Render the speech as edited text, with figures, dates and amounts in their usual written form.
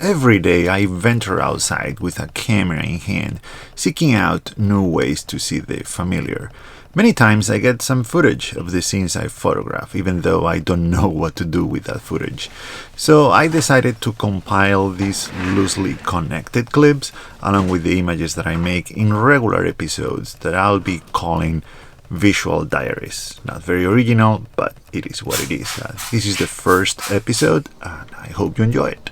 Every day I venture outside with a camera in hand, seeking out new ways to see the familiar. Many times I get some footage of the scenes I photograph, even though I don't know what to do with that footage. So I decided to compile these loosely connected clips along with the images that I make in regular episodes that I'll be calling Visual Diaries. Not very original, but it is what it is. This is the first episode, and I hope you enjoy it.